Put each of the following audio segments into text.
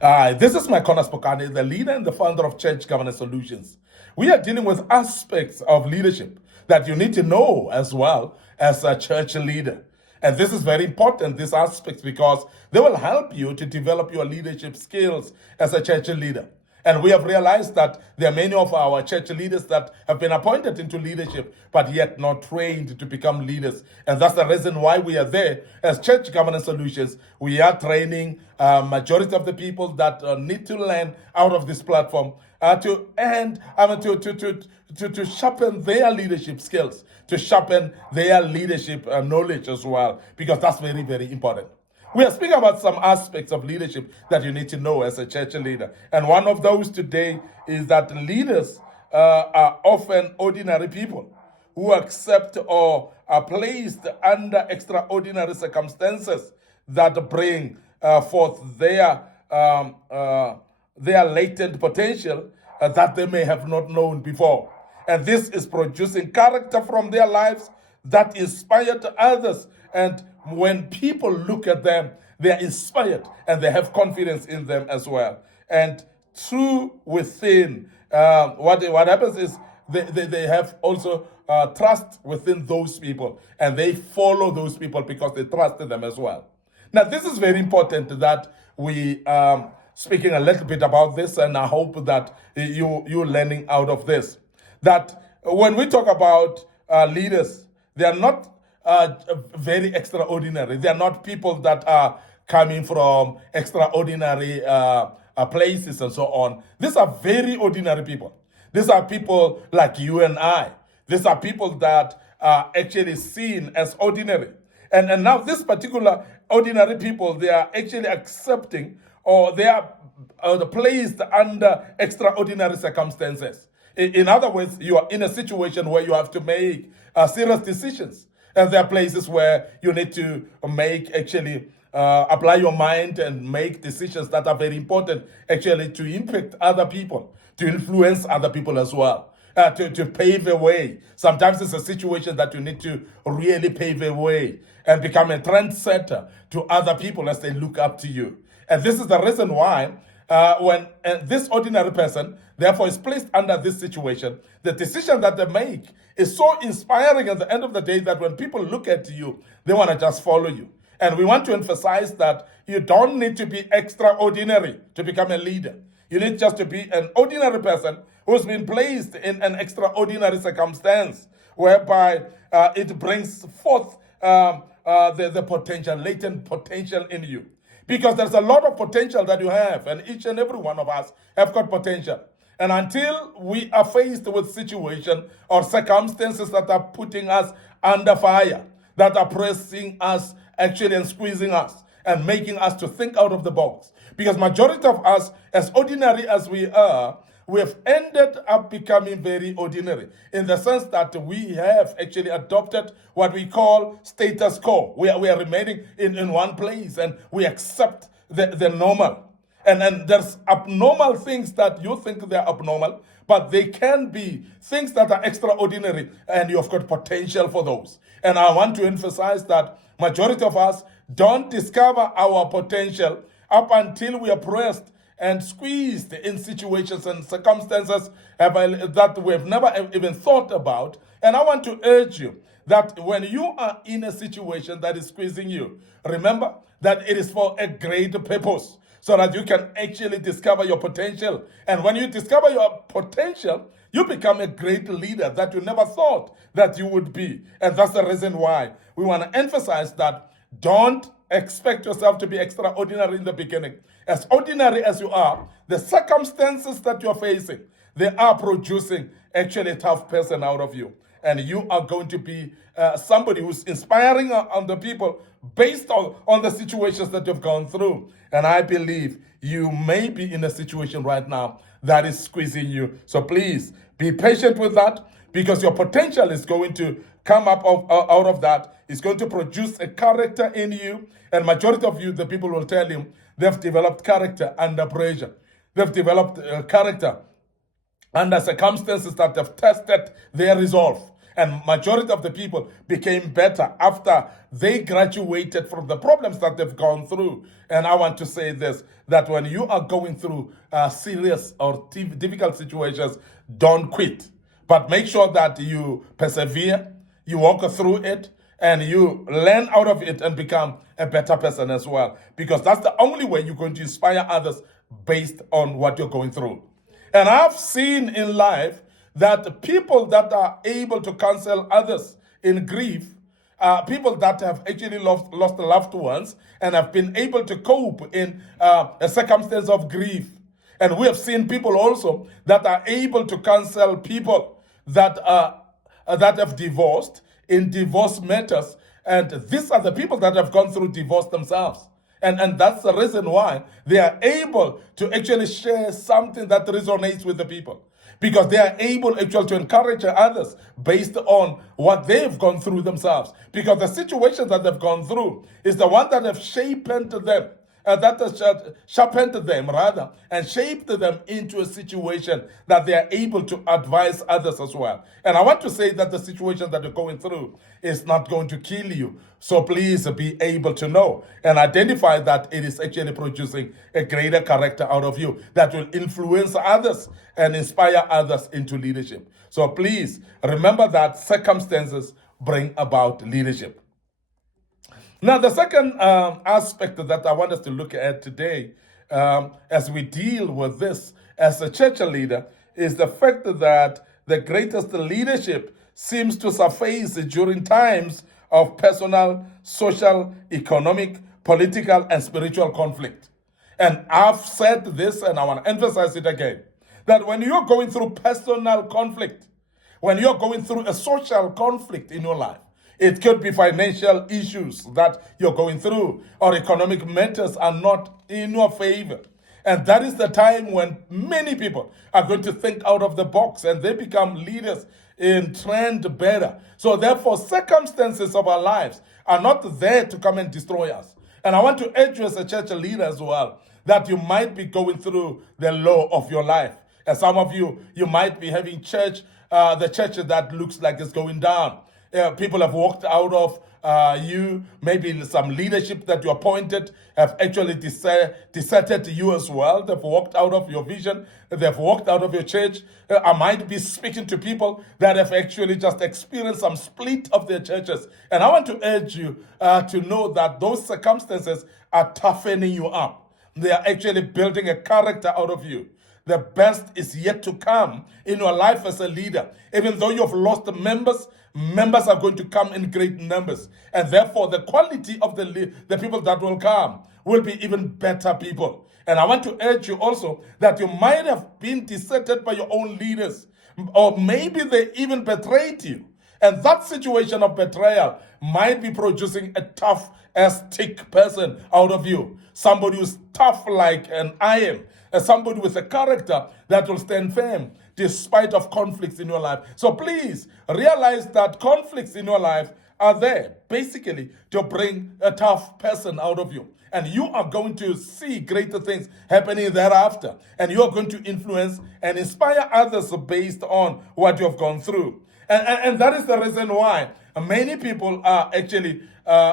This is Micornus, Phokane, the leader and the founder of Church Governance Solutions. We are dealing with aspects of leadership that you need to know as well as a church leader. And this is very important, these aspects, because they will help you to develop your leadership skills as a church leader. And we have realized that there are many of our church leaders that have been appointed into leadership, but yet not trained to become leaders. And that's the reason why we are there as Church Governance Solutions. We are training majority of the people that need to learn out of this platform to sharpen their leadership skills, to sharpen their leadership knowledge as well, because that's very, very important. We are speaking about some aspects of leadership that you need to know as a church leader. And one of those today is that leaders are often ordinary people who accept or are placed under extraordinary circumstances that bring forth their latent potential that they may have not known before. And this is producing character from their lives that inspire to others. And when people look at them, they are inspired and they have confidence in them as well. And through within, what happens is they have also trust within those people, and they follow those people because they trust in them as well. Now, this is very important that we speaking a little bit about this, and I hope that you're learning out of this. That when we talk about leaders, they are not very extraordinary. They are not people that are coming from extraordinary places and so on. These are very ordinary people. These are people like you and I. These are people that are actually seen as ordinary. And now this particular ordinary people, they are actually accepting, or they are placed under extraordinary circumstances. In other words, you are in a situation where you have to make serious decisions. And there are places where you need to make actually apply your mind and make decisions that are very important actually to impact other people, to influence other people as well, to pave a way. Sometimes it's a situation that you need to really pave a way and become a trendsetter to other people as they look up to you. And this is the reason why when this ordinary person, therefore, is placed under this situation, the decision that they make is so inspiring at the end of the day that when people look at you, they want to just follow you. And we want to emphasize that you don't need to be extraordinary to become a leader. You need just to be an ordinary person who's been placed in an extraordinary circumstance whereby it brings forth the potential, latent potential in you. Because there's a lot of potential that you have, and each and every one of us have got potential. And until we are faced with situations or circumstances that are putting us under fire, that are pressing us actually and squeezing us and making us to think out of the box. Because majority of us, as ordinary as we are, we have ended up becoming very ordinary in the sense that we have actually adopted what we call status quo. We are remaining in one place, and we accept the normal. And there's abnormal things that you think they're abnormal, but they can be things that are extraordinary, and you've got potential for those. And I want to emphasize that majority of us don't discover our potential up until we are pressed and squeezed in situations and circumstances that we have never even thought about. And I want to urge you that when you are in a situation that is squeezing you, remember that it is for a great purpose, so that you can actually discover your potential. And when you discover your potential, you become a great leader that you never thought that you would be. And that's the reason why we want to emphasize that don't expect yourself to be extraordinary in the beginning. As ordinary as you are, the circumstances that you're facing, they are producing actually a tough person out of you. And you are going to be somebody who's inspiring on the people based on the situations that you've gone through. And I believe you may be in a situation right now that is squeezing you. So please be patient with that, because your potential is going to come up out of that. It's going to produce a character in you. And majority of you, the people will tell you, they've developed character under pressure. They've developed character under circumstances that have tested their resolve. And majority of the people became better after they graduated from the problems that they've gone through. And I want to say this, that when you are going through serious or difficult situations, don't quit. But make sure that you persevere, you walk through it, and you learn out of it and become a better person as well. Because that's the only way you're going to inspire others based on what you're going through. And I've seen in life that people that are able to counsel others in grief, people that have actually lost loved ones and have been able to cope in a circumstance of grief. And we have seen people also that are able to counsel people that have divorced in divorce matters. And these are the people that have gone through divorce themselves. And that's the reason why they are able to actually share something that resonates with the people. Because they are able actually to encourage others based on what they've gone through themselves. Because the situations that they've gone through is the one that have shaped them. That has sharpened them rather and shaped them into a situation that they are able to advise others as well. And I want to say that the situation that you're going through is not going to kill you. So please be able to know and identify that it is actually producing a greater character out of you that will influence others and inspire others into leadership. So please remember that circumstances bring about leadership. Now, the second aspect that I want us to look at today as we deal with this as a church leader is the fact that the greatest leadership seems to surface during times of personal, social, economic, political, and spiritual conflict. And I've said this and I want to emphasize it again, that when you're going through personal conflict, when you're going through a social conflict in your life, it could be financial issues that you're going through, or economic matters are not in your favor. And that is the time when many people are going to think out of the box and they become leaders in trend better. So therefore, circumstances of our lives are not there to come and destroy us. And I want to urge you as a church leader as well, that you might be going through the low of your life. And some of you might be having the church that looks like it's going down. People have walked out of you. Maybe some leadership that you appointed have actually deserted you as well. They've walked out of your vision. They've walked out of your church. I might be speaking to people that have actually just experienced some split of their churches. And I want to urge you to know that those circumstances are toughening you up. They are actually building a character out of you. The best is yet to come in your life as a leader. Even though you've lost members are going to come in great numbers. And therefore, the quality of the people that will come will be even better people. And I want to urge you also that you might have been deserted by your own leaders, or maybe they even betrayed you. And that situation of betrayal might be producing a tough as thick person out of you. Somebody who's tough like an iron. Somebody with a character that will stand firm despite of conflicts in your life. So please realize that conflicts in your life are there basically to bring a tough person out of you. And you are going to see greater things happening thereafter. And you are going to influence and inspire others based on what you have gone through. And that is the reason why many people are actually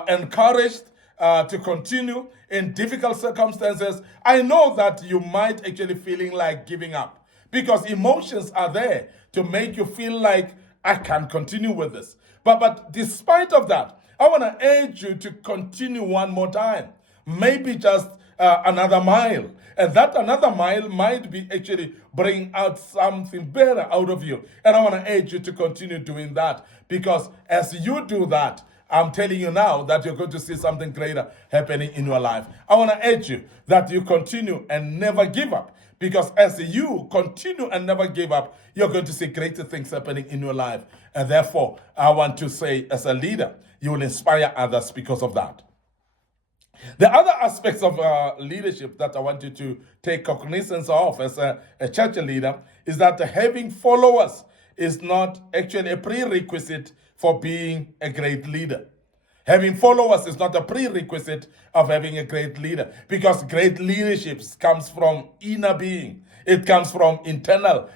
encouraged to continue in difficult circumstances. I know that you might actually feeling like giving up because emotions are there to make you feel like I can't continue with this. But despite of that, I want to urge you to continue one more time, maybe just another mile. And that another mile might be actually bringing out something better out of you. And I want to urge you to continue doing that, because as you do that, I'm telling you now that you're going to see something greater happening in your life. I want to urge you that you continue and never give up, because as you continue and never give up, you're going to see greater things happening in your life. And therefore, I want to say, as a leader, you will inspire others because of that. The other aspects of leadership that I want you to take cognizance of as a church leader is that having followers is not actually a prerequisite for being a great leader. Having followers is not a prerequisite of having a great leader, because great leadership comes from inner being. It comes from internal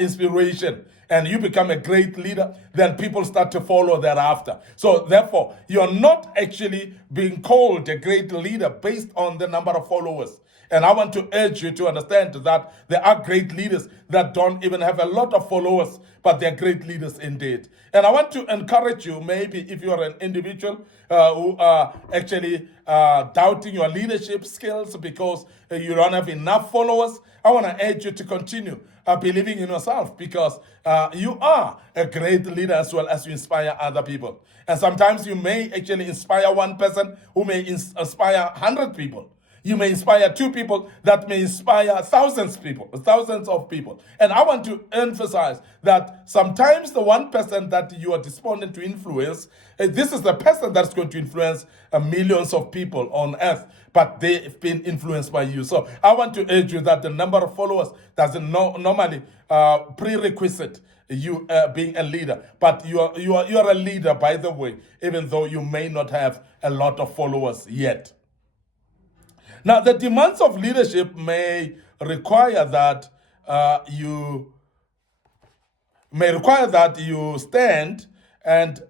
inspiration. and you become a great leader, then people start to follow thereafter. So therefore, you're not actually being called a great leader based on the number of followers. And I want to urge you to understand that there are great leaders that don't even have a lot of followers, but they're great leaders indeed. And I want to encourage you, maybe if you're an individual who are actually doubting your leadership skills because you don't have enough followers, I want to urge you to continue believing in yourself, because you are a great leader as well as you inspire other people. And sometimes you may actually inspire one person who may inspire 100 people. You may inspire 2 people that may inspire thousands of people. And I want to emphasize that sometimes the one person that you are despondent to influence, this is the person that's going to influence millions of people on earth, but they've been influenced by you. So I want to urge you that the number of followers doesn't normally prerequisite you being a leader, but you are a leader, by the way, even though you may not have a lot of followers yet. Now, the demands of leadership may require that you stand, and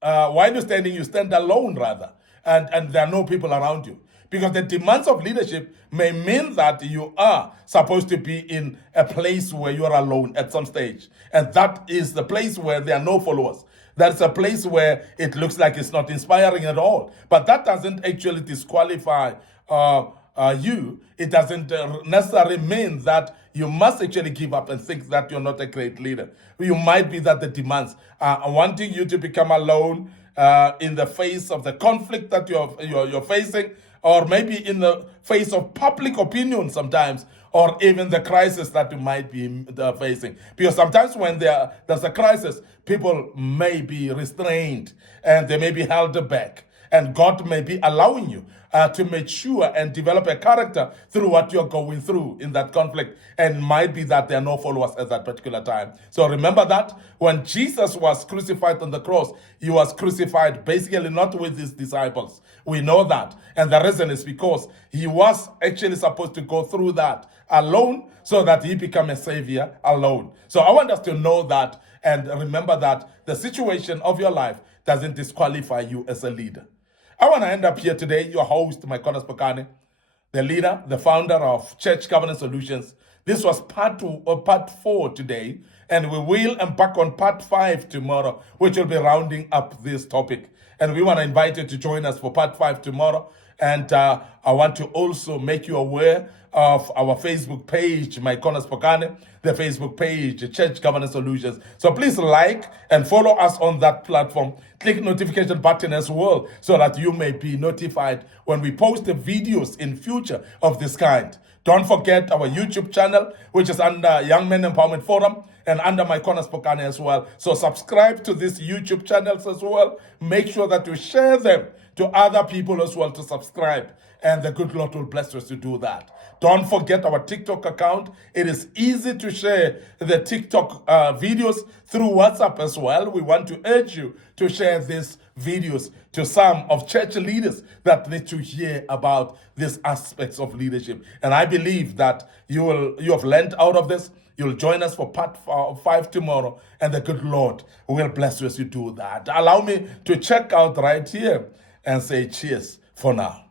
while you're standing, you stand alone rather, and there are no people around you. Because the demands of leadership may mean that you are supposed to be in a place where you are alone at some stage. And that is the place where there are no followers. That's a place where it looks like it's not inspiring at all. But that doesn't actually disqualify you. It doesn't necessarily mean that you must actually give up and think that you're not a great leader. You might be that the demands are wanting you to become alone in the face of the conflict that you're facing, or maybe in the face of public opinion sometimes, or even the crisis that you might be facing. Because sometimes when there's a crisis, people may be restrained and they may be held back. And God may be allowing you to mature and develop a character through what you're going through in that conflict. And might be that there are no followers at that particular time. So remember that when Jesus was crucified on the cross, he was crucified basically not with his disciples. We know that. And the reason is because he was actually supposed to go through that alone so that he become a savior alone. So I want us to know that and remember that the situation of your life doesn't disqualify you as a leader. I want to end up here today, your host, Micornus Phokane, the leader, the founder of Church Governance Solutions. This was part 4 today, and we will embark on part 5 tomorrow, which will be rounding up this topic. And we want to invite you to join us for part 5 tomorrow. And I want to also make you aware of our Facebook page, Micornus Phokane, the Facebook page, Church Governance Solutions. So please like and follow us on that platform. Click notification button as well so that you may be notified when we post the videos in future of this kind. Don't forget our YouTube channel, which is under Young Men Empowerment Forum and under Micornus Phokane as well. So subscribe to these YouTube channels as well. Make sure that you share them to other people as well to subscribe. And the good Lord will bless us to do that. Don't forget our TikTok account. It is easy to share the TikTok videos through WhatsApp as well. We want to urge you to share these videos to some of church leaders that need to hear about these aspects of leadership. And I believe that you have learned out of this. You'll join us for part 5 tomorrow, and the good Lord will bless you as you do that. Allow me to check out right here and say cheers for now.